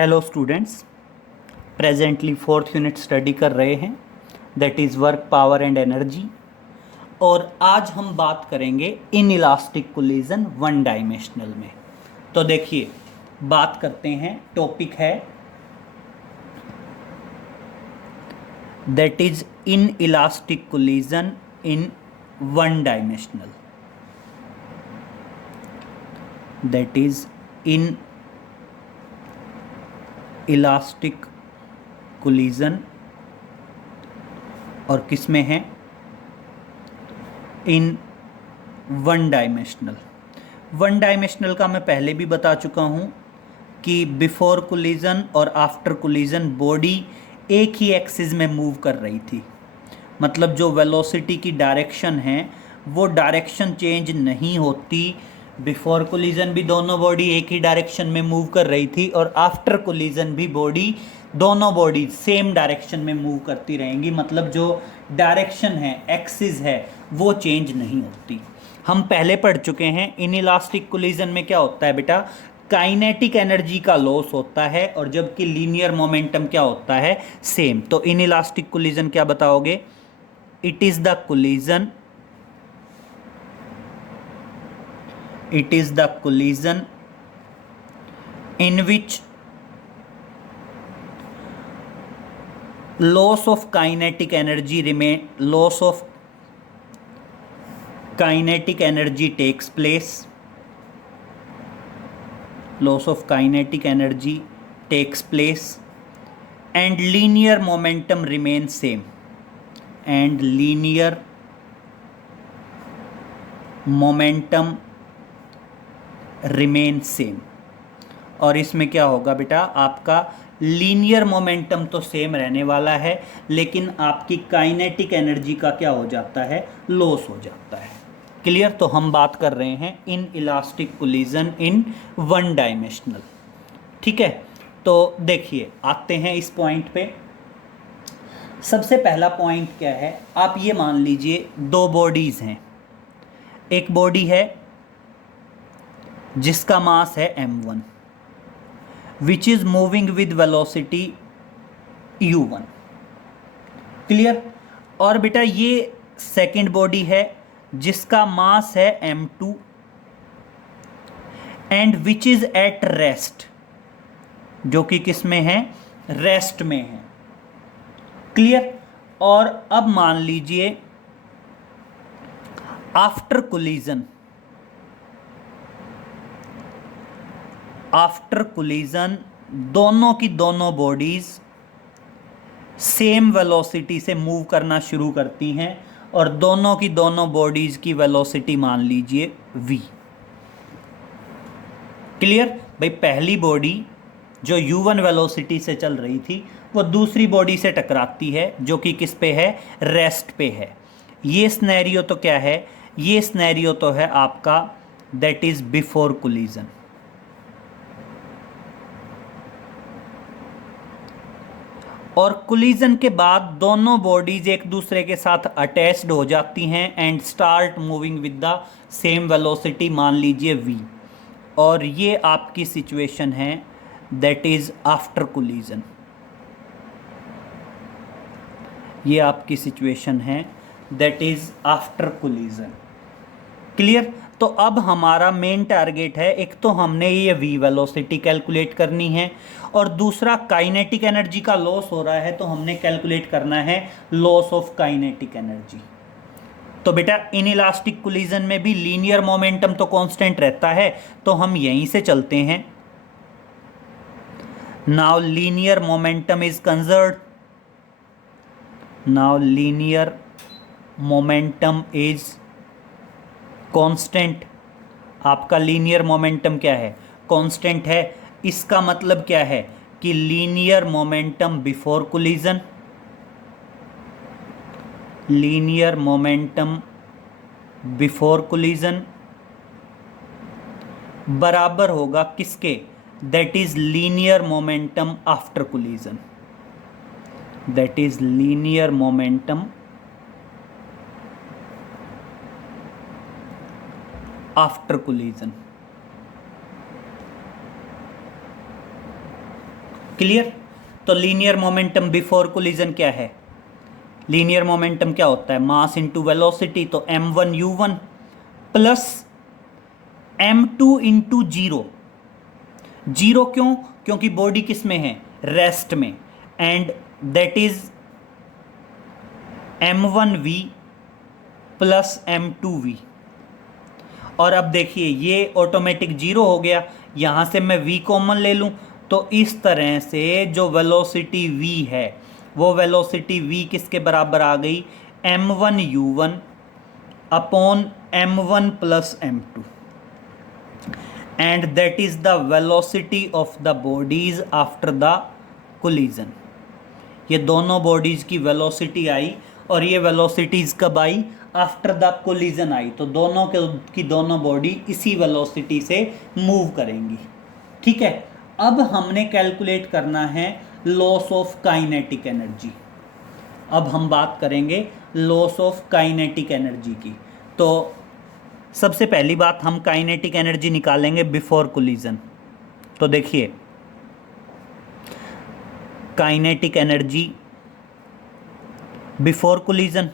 Hello students, presently fourth unit study कर रहे हैं, that is work, power and energy. और आज हम बात करेंगे in elastic collision one dimensional में। तो देखिए, बात करते हैं, टॉपिक है that is in elastic collision in one dimensional, that is in elastic collision और किस में है, in one dimensional. One dimensional का मैं पहले भी बता चुका हूँ कि बिफोर कोलिजन और आफ्टर कोलिजन बॉडी एक ही एक्सिस में मूव कर रही थी, मतलब जो वेलोसिटी की डायरेक्शन है वो डायरेक्शन चेंज नहीं होती। बिफोर कोलिजन भी दोनों बॉडी एक ही डायरेक्शन में मूव कर रही थी और आफ्टर कोलिजन भी दोनों बॉडी सेम डायरेक्शन में मूव करती रहेंगी, मतलब जो डायरेक्शन है, एक्सिस है, वो चेंज नहीं होती। हम पहले पढ़ चुके हैं इनइलास्टिक कोलिजन में क्या होता है बेटा, काइनेटिक एनर्जी का लॉस होता है, और जबकि लीनियर मोमेंटम क्या होता है, सेम। तो इनइलास्टिक कोलिजन क्या बताओगे, it is the collision, it is the collision in which loss of kinetic energy takes place, and linear momentum remains same, and linear momentum remain same. और इसमें क्या होगा बेटा, आपका लीनियर मोमेंटम तो सेम रहने वाला है, लेकिन आपकी काइनेटिक एनर्जी का क्या हो जाता है, लॉस हो जाता है। क्लियर? तो हम बात कर रहे हैं in elastic collision in one dimensional. ठीक है, तो देखिए, आते हैं इस पॉइंट पे। सबसे पहला पॉइंट क्या है, आप ये मान लीजिए दो बॉडीज हैं। एक बॉडी है जिसका मास है m1 which is moving with velocity u1। Clear? और बेटा ये सेकेंड बॉडी है जिसका मास है m2 and which is at rest, जो कि किस में है, रेस्ट में है। क्लियर? और अब मान लीजिए आफ्टर कोलिजन दोनों की दोनों बॉडीज सेम वेलोसिटी से मूव करना शुरू करती हैं, और दोनों की दोनों बॉडीज की वेलोसिटी मान लीजिए v। क्लियर? भाई पहली बॉडी जो u1 वेलोसिटी से चल रही थी वो दूसरी बॉडी से टकराती है जो कि किस पे है, रेस्ट पे है। ये स्नैरियो तो क्या है, ये स्नैरियो तो है आपका दैट इज बिफोर कोलिजन। और कोलिजन के बाद दोनों बॉडीज एक दूसरे के साथ अटैच्ड हो जाती हैं and start moving with the same velocity, मान लीजिए v। और ये आपकी सिचुएशन है दैट इज आफ्टर कोलिजन। ये आपकी सिचुएशन है that is after collision. Clear? तो अब हमारा मेन टारगेट है, एक तो हमने ये v वेलोसिटी कैलकुलेट करनी है, और दूसरा काइनेटिक एनर्जी का लॉस हो रहा है तो हमने कैलकुलेट करना है लॉस ऑफ काइनेटिक एनर्जी। तो बेटा इनइलास्टिक कोलिजन में भी लीनियर मोमेंटम तो कांस्टेंट रहता है, तो हम यहीं से चलते हैं। Now linear momentum is conserved, now linear momentum is constant. आपका लीनियर मोमेंटम क्या है, कांस्टेंट है। इसका मतलब क्या है कि linear momentum before collision, linear momentum before collision बराबर होगा किसके, that is linear momentum after collision, that is linear momentum after collision. Clear. तो लीनियर मोमेंटम बिफोर कोलिजन क्या है? लीनियर मोमेंटम क्या होता है? Mass into velocity. तो m1u1 plus m2 into zero. Zero क्यों? क्योंकि बॉडी किस में है? रेस्ट में। And that is m1v plus m2v। और अब देखिए ये ऑटोमेटिक जीरो हो गया, यहां से मैं v कॉमन ले लूं तो इस तरह से जो वेलोसिटी v है वो वेलोसिटी v किसके बराबर आ गई? m1u1 upon m1 plus m2। And that is the velocity of the bodies after the collision. ये दोनों बॉडीज की वेलोसिटी आई, और ये वेलोसिटीज कब आई? आफ्टर द कोलिजन आई। तो दोनों की दोनों बॉडी इसी वेलोसिटी से मूव करेंगी। ठीक है, अब हमने कैलकुलेट करना है लॉस ऑफ काइनेटिक एनर्जी। अब हम बात करेंगे लॉस ऑफ काइनेटिक एनर्जी की। तो सबसे पहली बात हम काइनेटिक एनर्जी निकालेंगे बिफोर कोलिजन। तो देखिए kinetic energy before collision,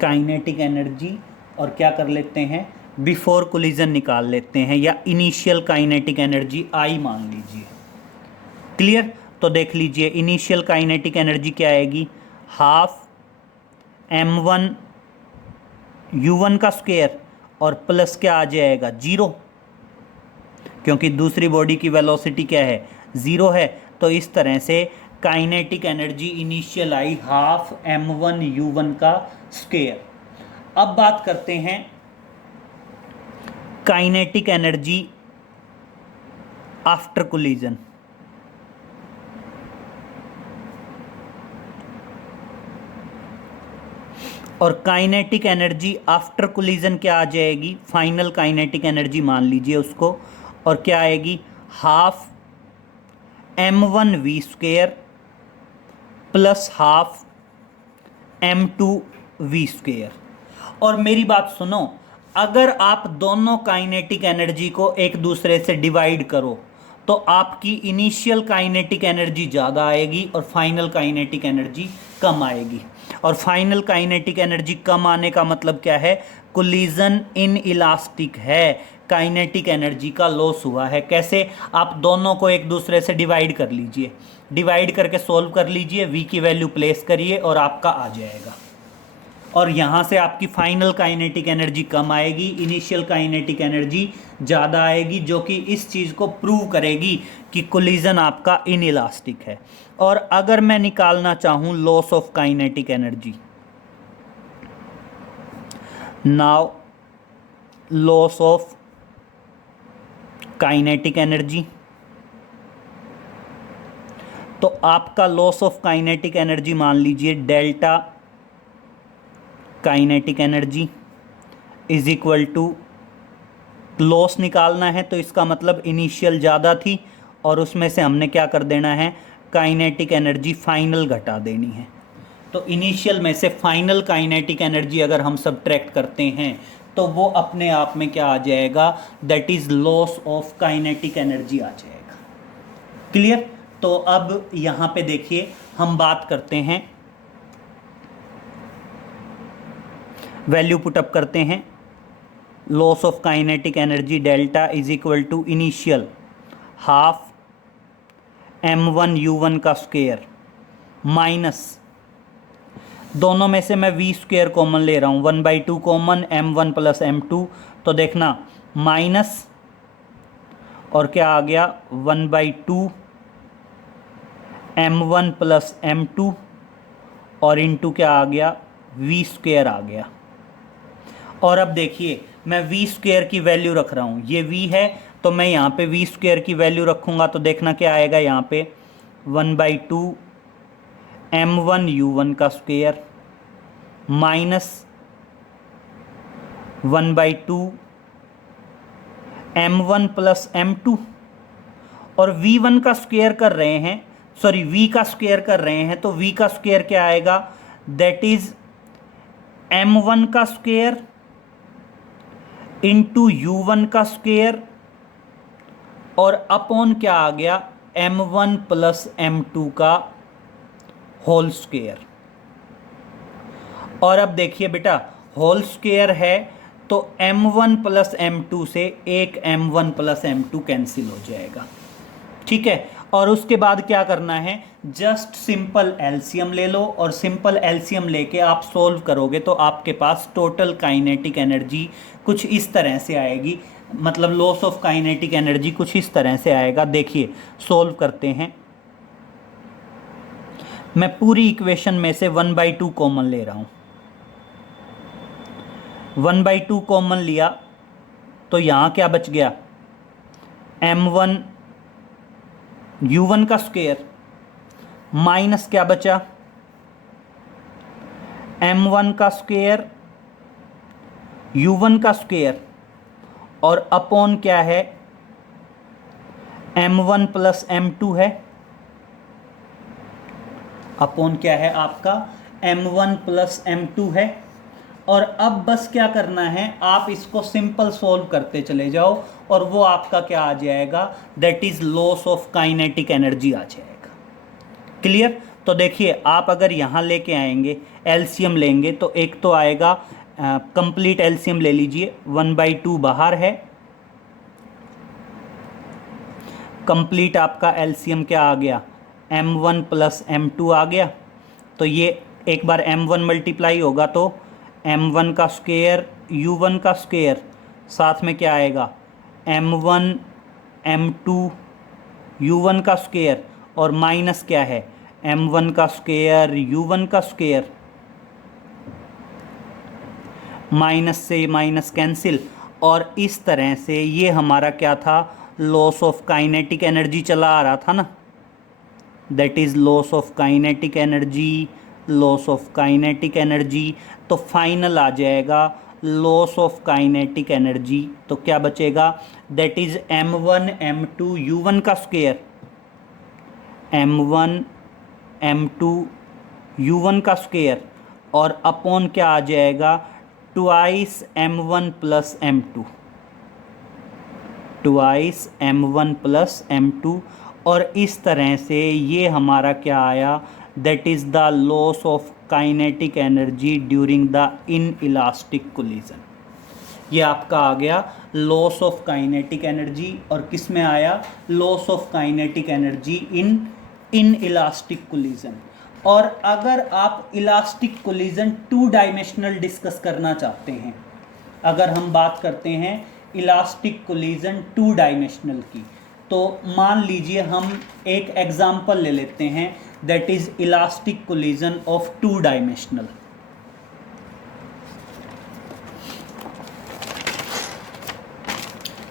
kinetic energy और क्या कर लेते हैं? बिफोर कोलिजन निकाल लेते हैं, या इनिशियल काइनेटिक एनर्जी आई मान लीजिए। क्लियर। तो देख लीजिए इनिशियल काइनेटिक एनर्जी क्या आएगी? हाफ m1u1 का स्क्वायर और प्लस क्या आ जाएगा? जीरो, क्योंकि दूसरी बॉडी की वेलोसिटी क्या है? ज़ीरो है। तो इस तरह से काइनेटिक एनर्जी इनिशियल आई हाफ m1u1 का स्क्वायर। अब बात करते हैं काइनेटिक एनर्जी आफ्टर कोलिजन। और काइनेटिक एनर्जी आफ्टर कोलिजन क्या आ जाएगी? फाइनल काइनेटिक एनर्जी मान लीजिए उसको, और क्या आएगी? Half m1v square plus half m2v square. और मेरी बात सुनो, अगर आप दोनों काइनेटिक एनर्जी को एक दूसरे से डिवाइड करो तो आपकी इनिशियल काइनेटिक एनर्जी ज़्यादा आएगी और फाइनल काइनेटिक एनर्जी कम आएगी। और फाइनल काइनेटिक एनर्जी कम आने का मतलब क्या है? कोलिजन इन इलास्टिक है, काइनेटिक एनर्जी का लॉस हुआ है। कैसे? आप दोनों को एक दूसरे से डिवाइड कर लीजिए, डिवाइड करके सोल्व कर लीजिए, v की वैल्यू प्लेस करिए और आपका आ जाएगा। और यहाँ से आपकी फाइनल काइनेटिक एनर्जी कम आएगी, इनिशियल काइनेटिक एनर्जी ज़्यादा आएगी, जो कि इस चीज़ को प्रूव करेगी कि कोलिजन आपका इनइलास्टिक है। और अगर मैं निकालना चाहूँ loss of kinetic energy, now loss of kinetic energy, तो आपका लॉस ऑफ काइनेटिक एनर्जी मान लीजिए delta kinetic energy is equal to, loss निकालना है तो इसका मतलब इनिशियल ज़्यादा थी और उसमें से हमने क्या कर देना है? काइनेटिक एनर्जी फाइनल घटा देनी है। तो इनिशियल में से फाइनल काइनेटिक एनर्जी अगर हम सब्ट्रैक्ट करते हैं तो वो अपने आप में क्या आ जाएगा? That is loss of kinetic energy आ जाएगा। क्लियर। तो अब यहाँ पे देखिए हम बात करते हैं, वैल्यू पुटअप करते हैं। Loss of kinetic energy delta is equal to initial half m1u1 का स्क्वायर माइनस, दोनों में से मैं v स्क्वायर कॉमन ले रहा हूँ, 1/2 कॉमन, m1 प्लस m2। तो देखना माइनस और क्या आ गया? 1/2 m1 प्लस m2 और इंटू क्या आ गया? v स्क्वायर आ गया। और अब देखिए मैं v स्क्वायर की वैल्यू रख रहा हूँ, ये v है तो मैं यहाँ पे v स्क्वायर की वैल्यू रखूँगा तो देखना क्या आएगा यहाँ पे? 1/2 m1u1 का square minus 1/2 m1 plus m2, और v1 का स्क्वायर कर रहे हैं, सॉरी v का स्क्वायर कर रहे हैं, तो v का स्क्वायर क्या आएगा? दैट इज m1 का स्क्वायर इंटू u1 का स्क्वायर और अपॉन क्या आ गया m1 प्लस m2 का होल स्क्वायर। और अब देखिए बेटा होल स्क्वायर है तो m1 प्लस m2 से एक m1 प्लस m2 कैंसिल हो जाएगा, ठीक है। और उसके बाद क्या करना है, जस्ट सिंपल एलसीएम ले लो और सिंपल एलसीएम लेके आप सोल्व करोगे तो आपके पास टोटल काइनेटिक एनर्जी कुछ इस तरह से आएगी, मतलब लॉस ऑफ काइनेटिक एनर्जी कुछ इस तरह से आएगा। देखिए सोल्व करते हैं, मैं पूरी इक्वेशन में से 1/2 कॉमन ले रहा हूं। 1/2 कॉमन लिया तो यहां क्या बच गया, m1 u1 का स्क्वायर माइनस क्या बचा m1 का स्क्वायर u1 का स्क्वायर और अपॉन क्या है m1 प्लस m2 है, अपॉन क्या है आपका m1 प्लस m2 है। और अब बस क्या करना है, आप इसको सिंपल सॉल्व करते चले जाओ और वो आपका क्या आ जाएगा, that is loss of kinetic energy आ जाएगा। क्लियर। तो देखिए आप अगर यहाँ लेके आएंगे एलसीएम लेंगे तो एक तो आएगा कंप्लीट एलसीएम ले लीजिए, 1/2 बाहर है, कंप्लीट आपका एलसीएम क्या आ गया m1 प्लस m2 आ गया। तो ये एक बार m1 मल्टीप्लाई होगा तो m1 का स्क्वायर u1 का स्क्वायर साथ में क्या आएगा m1 m2 u1 का स्क्वायर और माइनस क्या है m1 का स्क्वायर u1 का स्क्वायर, माइनस से माइनस कैंसिल। और इस तरह से ये हमारा क्या था, लॉस ऑफ काइनेटिक एनर्जी चला आ रहा था ना, that is loss of kinetic energy, loss of kinetic energy. तो फाइनल आ जाएगा लॉस ऑफ काइनेटिक एनर्जी, तो क्या बचेगा, that is m1 m2 u1 का स्क्वायर, m1 m2 u1 का स्क्वायर और अपॉन क्या आ जाएगा twice m1 plus m2, twice m1 plus m2। और इस तरह से ये हमारा क्या आया, that is the loss of kinetic energy during the in elastic collision. ये आपका आ गया लॉस ऑफ काइनेटिक एनर्जी। और किस में आया, loss of kinetic energy in elastic collision. और अगर आप इलास्टिक कोलिजन 2 डायमेंशनल डिस्कस करना चाहते हैं, अगर हम बात करते हैं इलास्टिक कोलिजन 2 डायमेंशनल की, तो मान लीजिए हम एक एग्जाम्पल ले लेते हैं, that is elastic collision of 2 dimensional.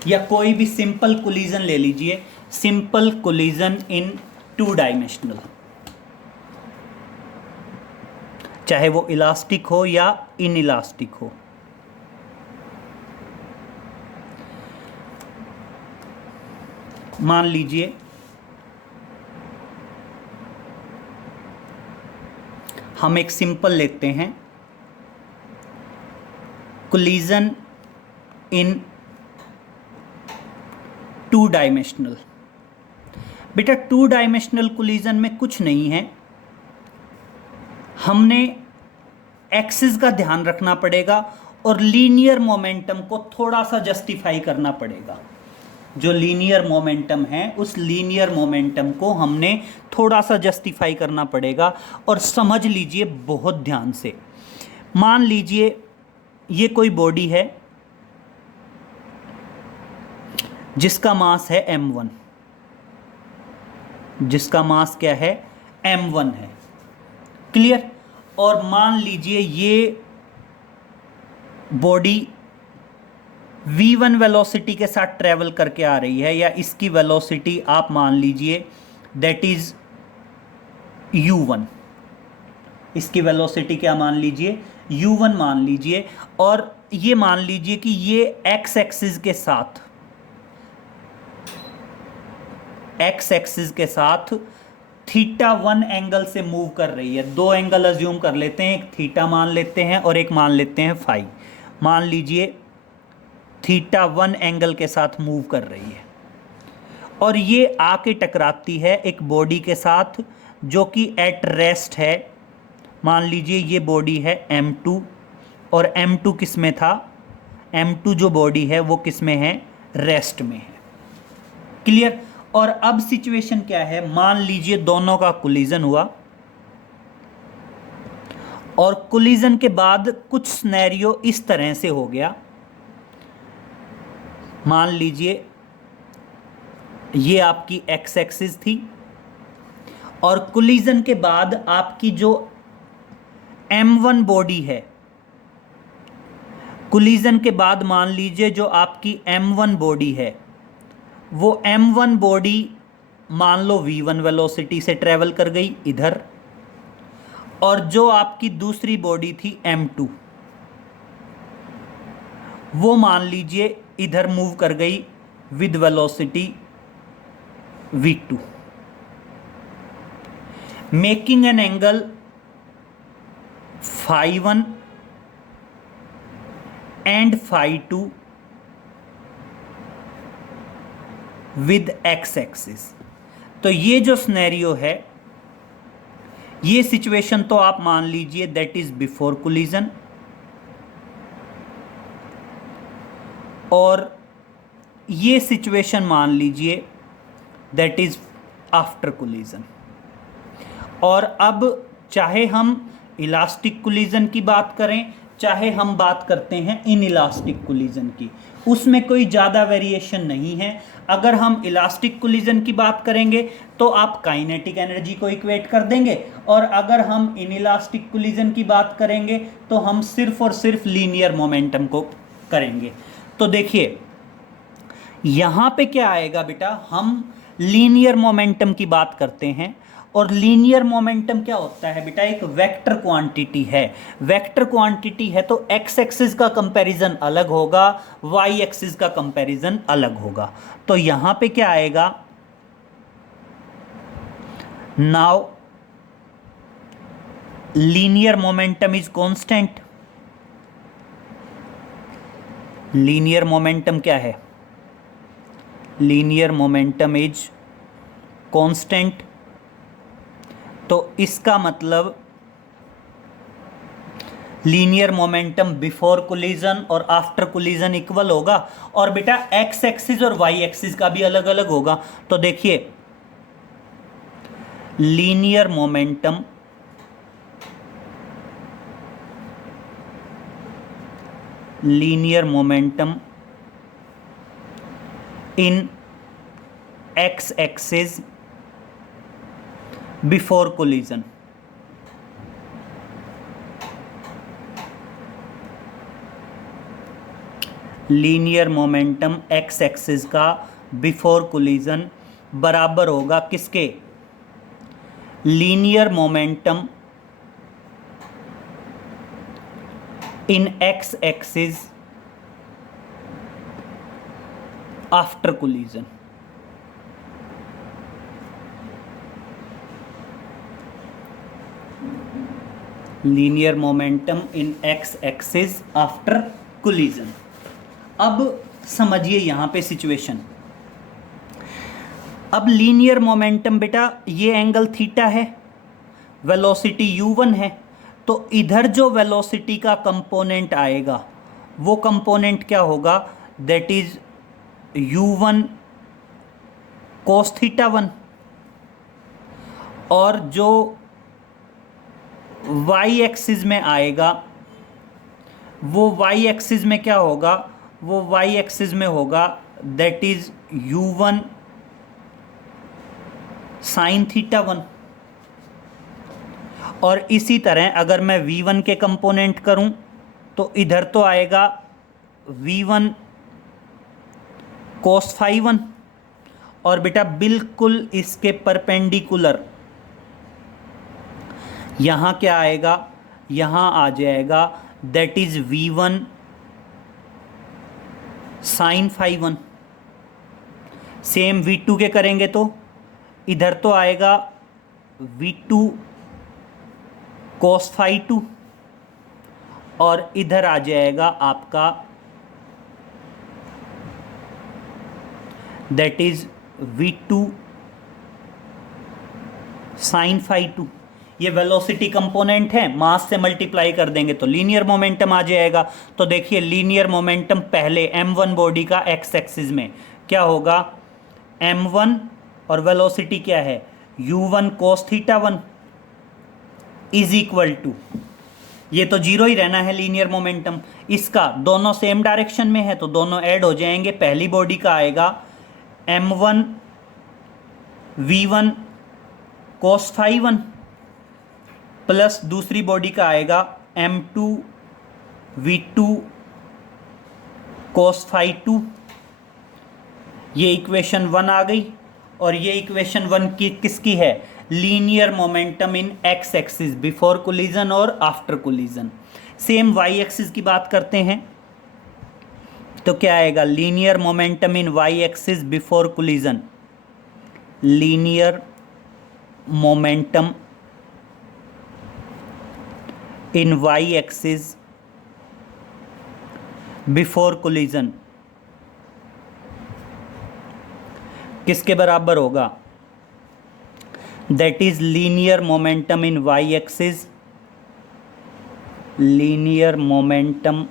या कोई भी सिंपल कोलिजन ले लीजिए, सिंपल कोलिजन इन 2 डायमेंशनल, चाहे वो इलास्टिक हो या इन इलास्टिक हो। मान लीजिए हम एक सिंपल लेते हैं, कोलिजन इन 2 डायमेंशनल। बेटा 2 डायमेंशनल कोलिजन में कुछ नहीं है, हमने एक्सिस का ध्यान रखना पड़ेगा और लीनियर मोमेंटम को थोड़ा सा जस्टिफाई करना पड़ेगा। जो लीनियर मोमेंटम है उस लीनियर मोमेंटम को हमने थोड़ा सा जस्टिफाई करना पड़ेगा। और समझ लीजिए बहुत ध्यान से, मान लीजिए ये कोई बॉडी है जिसका मास है m1, जिसका मास क्या है m1 है, क्लियर। और मान लीजिए ये बॉडी v1 वेलोसिटी के साथ ट्रेवल करके आ रही है, या इसकी वेलोसिटी आप मान लीजिए दैट इज u1, इसकी वेलोसिटी क्या मान लीजिए u1 मान लीजिए। और ये मान लीजिए कि ये x एक्सिस के साथ थीटा 1 एंगल से मूव कर रही है। दो एंगल अज्यूम कर लेते हैं, एक थीटा मान लेते हैं और एक मान लेते हैं फाई। मान लीजिए थीटा 1 एंगल के साथ मूव कर रही है और ये आके टकराती है एक बॉडी के साथ जो कि एट रेस्ट है। मान लीजिए ये बॉडी है M2 और M2 किस में था, M2 जो बॉडी है वो किस में है, रेस्ट में है। क्लियर। और अब सिचुएशन क्या है, मान लीजिए दोनों का कोलिजन हुआ और कोलिजन के बाद कुछ सिनेरियो इस तरह से हो गया। मान लीजिए ये आपकी एक्स एक्सिस थी और कोलिजन के बाद आपकी जो M1 बॉडी है, कोलिजन के बाद मान लीजिए जो आपकी M1 बॉडी है वो M1 बॉडी मान लो V1 वेलोसिटी से ट्रेवल कर गई इधर, और जो आपकी दूसरी बॉडी थी M2 वो मान लीजिए इधर मूव कर गई with velocity V2, making an angle φ1 and φ2 with X axis. तो ये जो सिनेरियो है, ये सिचुएशन तो आप मान लीजिए दैट इज बिफोर कोलिजन, और ये सिचुएशन मान लीजिए दैट इज आफ्टर कोलिजन। और अब चाहे हम इलास्टिक कोलिजन की बात करें चाहे हम बात करते हैं इन इलास्टिक कोलिजन की, उसमें कोई ज़्यादा वेरिएशन नहीं है। अगर हम इलास्टिक कोलिजन की बात करेंगे तो आप काइनेटिक एनर्जी को इक्वेट कर देंगे, और अगर हम इन इलास्टिक कोलिजन की बात करेंगे तो हम सिर्फ और सिर्फ लीनियर मोमेंटम को करेंगे। तो देखिए यहाँ पे क्या आएगा बेटा, हम लीनियर मोमेंटम की बात करते हैं, और लीनियर मोमेंटम क्या होता है बेटा, एक वेक्टर क्वांटिटी है। वेक्टर क्वांटिटी है तो एक्स एक्सिस का कंपैरिजन अलग होगा, वाई एक्सिस का कंपैरिजन अलग होगा। तो यहां पे क्या आएगा, now linear momentum is constant. Linear momentum क्या है, लीनियर मोमेंटम इज कांस्टेंट। तो इसका मतलब लीनियर मोमेंटम बिफोर कोलिजन और आफ्टर कोलिजन इक्वल होगा, और बेटा एक्स एक्सिस और वाई एक्सिस का भी अलग अलग होगा। तो देखिए linear momentum in x axis before collision, linear momentum x axis का बिफोर कोलिजन बराबर होगा किसके, linear momentum in x axis after collision. Linear momentum in x axis after collision. अब समझिए यहां पे सिचुएशन। अब लीनियर मोमेंटम बेटा ये एंगल थीटा है, वेलोसिटी u1 है, तो इधर जो वेलोसिटी का कंपोनेंट आएगा वो कंपोनेंट क्या होगा, that is u1 cos theta 1, और जो y एक्सिस में आएगा वो y एक्सिस में क्या होगा, वो y एक्सिस में होगा that is u1 sine theta 1। और इसी तरह अगर मैं v1 के कंपोनेंट करूं तो इधर तो आएगा v1 cos फाई 1, और बेटा बिल्कुल इसके परपेंडिकुलर यहाँ क्या आएगा, यहाँ आ जाएगा that is v1 sine phi 1। Same v2 के करेंगे तो इधर तो आएगा v2 cos phi 2 और इधर आ जाएगा आपका that is v2 sin phi 2। ये वेलोसिटी कंपोनेंट है, मास से मल्टीप्लाई कर देंगे तो लीनियर मोमेंटम आ जाएगा। तो देखिए लीनियर मोमेंटम पहले m1 बॉडी का x एक्सिस में क्या होगा, m1 और वेलोसिटी क्या है u1 cos theta 1 is equal to, ये तो जीरो ही रहना है लीनियर मोमेंटम, इसका दोनों सेम डायरेक्शन में है तो दोनों ऐड हो जाएंगे। पहली बॉडी का आएगा m1 v1 cos phi 1 plus दूसरी बॉडी का आएगा m2 v2 cos phi 2। ये इक्वेशन 1 आ गई और ये इक्वेशन 1 की किसकी है, linear momentum in x axis before collision और after collision. Same y axis की बात करते हैं तो क्या आएगा, linear momentum in y axis before collision, linear momentum in y axis before collision किसके बराबर होगा, that is linear momentum in y axis, linear momentum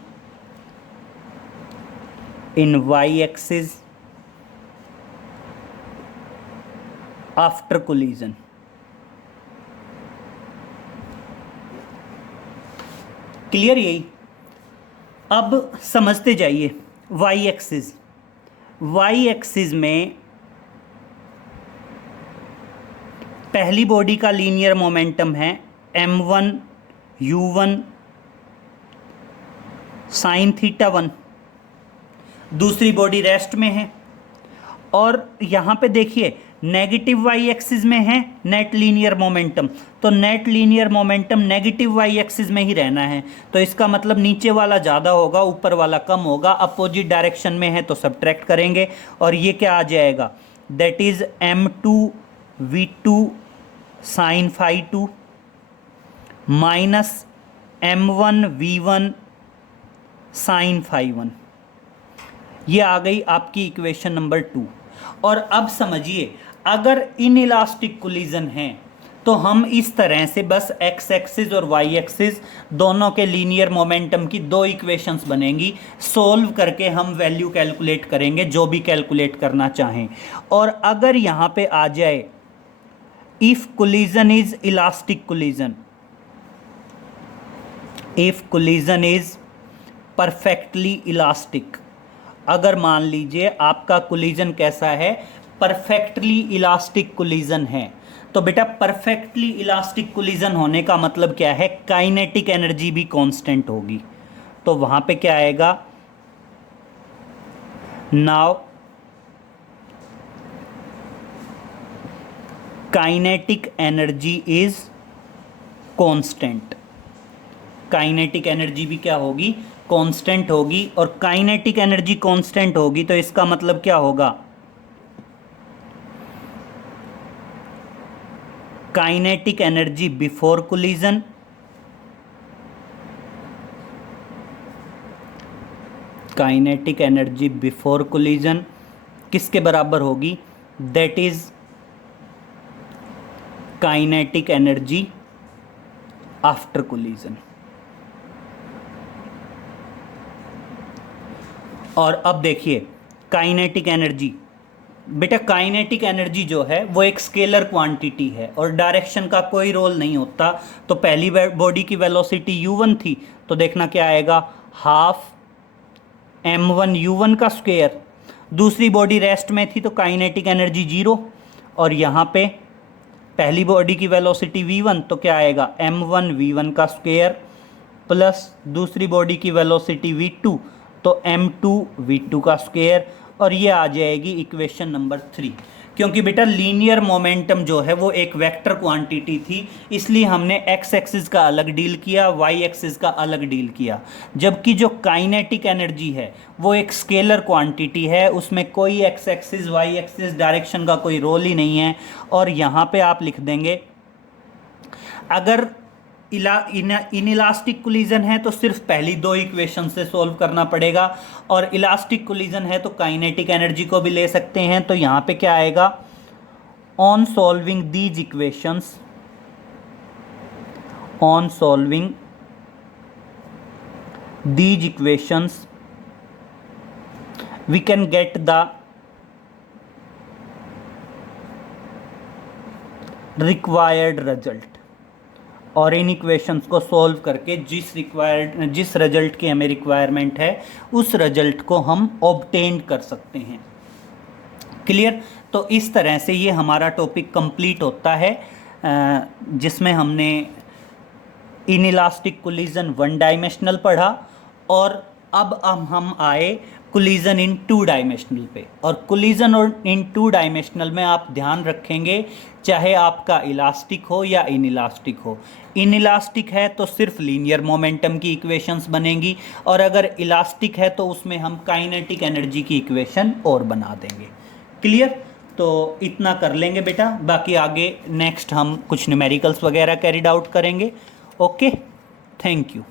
in y axis after collision. Clear यही। अब समझते जाइए वाई एक्सिस, वाई एक्सिस में पहली body का लीनियर मोमेंटम है m1 u1 sin थीटा 1, दूसरी बॉडी रेस्ट में है और यहाँ पे देखिए नेगेटिव वाई एक्सिस में है नेट लीनियर मोमेंटम, तो net linear momentum negative Y axis में ही रहना है, तो इसका मतलब नीचे वाला ज़्यादा होगा ऊपर वाला कम होगा, अपोजिट डायरेक्शन में है तो सब्ट्रैक्ट करेंगे और ये क्या आ जाएगा, that is m2 v2 sin phi 2 minus m1 v1 sin phi 1। ये आ गई आपकी इक्वेशन नंबर 2। और अब समझिए अगर इनइलास्टिक कोलिजन है तो हम इस तरह से बस एक्स एक्सिस और वाई एक्सिस दोनों के लीनियर मोमेंटम की दो इक्वेशंस बनेंगी, सोल्व करके हम वैल्यू कैलकुलेट करेंगे जो भी कैलकुलेट करना चाहें। और अगर यहाँ पे आ जाए if collision is elastic collision, if collision is perfectly elastic, अगर मान लीजिए आपका कोलिजन कैसा है, परफेक्टली इलास्टिक कोलिजन है, तो बेटा परफेक्टली इलास्टिक कोलिजन होने का मतलब क्या है, काइनेटिक एनर्जी भी कांस्टेंट होगी। तो वहां पे क्या आएगा, now kinetic energy is constant, kinetic energy भी क्या होगी, कांस्टेंट होगी। और काइनेटिक एनर्जी कांस्टेंट होगी तो इसका मतलब क्या होगा, kinetic energy before collision kinetic energy before collision किसके बराबर होगी, that is kinetic energy after collision. और अब देखिए काइनेटिक एनर्जी, बेटा काइनेटिक एनर्जी जो है वो एक स्केलर क्वांटिटी है और डायरेक्शन का कोई रोल नहीं होता। तो पहली बॉडी की वेलोसिटी u1 थी तो देखना क्या आएगा, हाफ m1 u1 का स्क्वायर, दूसरी बॉडी रेस्ट में थी तो काइनेटिक एनर्जी 0, और यहाँ पे पहली बॉडी की वेलोसिटी v1 तो क्या आएगा, m1 v1 का स्क्वायर प्लस दूसरी बॉडी की वेलोसिटी v2 तो m2 v2 का स्क्वायर, और ये आ जाएगी इक्वेशन नंबर 3। क्योंकि बेटा लीनियर मोमेंटम जो है वो एक वेक्टर क्वांटिटी थी, इसलिए हमने एक्स एक्सिस का अलग डील किया, वाई एक्सिस का अलग डील किया। जबकि जो काइनेटिक एनर्जी है वो एक स्केलर क्वांटिटी है, उसमें कोई X axis Y axis direction का कोई रोल ही नहीं है। और यहाँ पे आप लिख देंगे अगर इनइलास्टिक कोलिजन है तो सिर्फ पहली दो इक्वेशन से सॉल्व करना पड़ेगा, और इलास्टिक कोलिजन है तो काइनेटिक एनर्जी को भी ले सकते हैं। तो यहाँ पे क्या आएगा, on solving these equations, on solving these equations we can get the required result. और इन इक्वेशंस को सॉल्व करके जिस रिजल्ट की हमें रिक्वायरमेंट है उस रिजल्ट को हम ऑब्टेन कर सकते हैं। क्लियर? तो इस तरह से ये हमारा टॉपिक कंप्लीट होता है, जिसमें हमने इनइलास्टिक कोलिजन वन डायमेंशनल पढ़ा, और अब हम आए कोलिजन इन टू डायमेंशनल पे। और कोलिजन और इन टू डायमेंशनल में आप ध्यान रखेंगे, चाहे आपका इलास्टिक हो या इनइलास्टिक हो, इनइलास्टिक है तो सिर्फ लीनियर मोमेंटम की इक्वेशंस बनेंगी, और अगर इलास्टिक है तो उसमें हम काइनेटिक एनर्जी की इक्वेशन और बना देंगे। क्लियर? तो इतना कर लेंगे बेटा, बाकी आगे नेक्स्ट हम कुछ न्यूमेरिकल्स वगैरह कैरिड आउट करेंगे। Okay, thank you.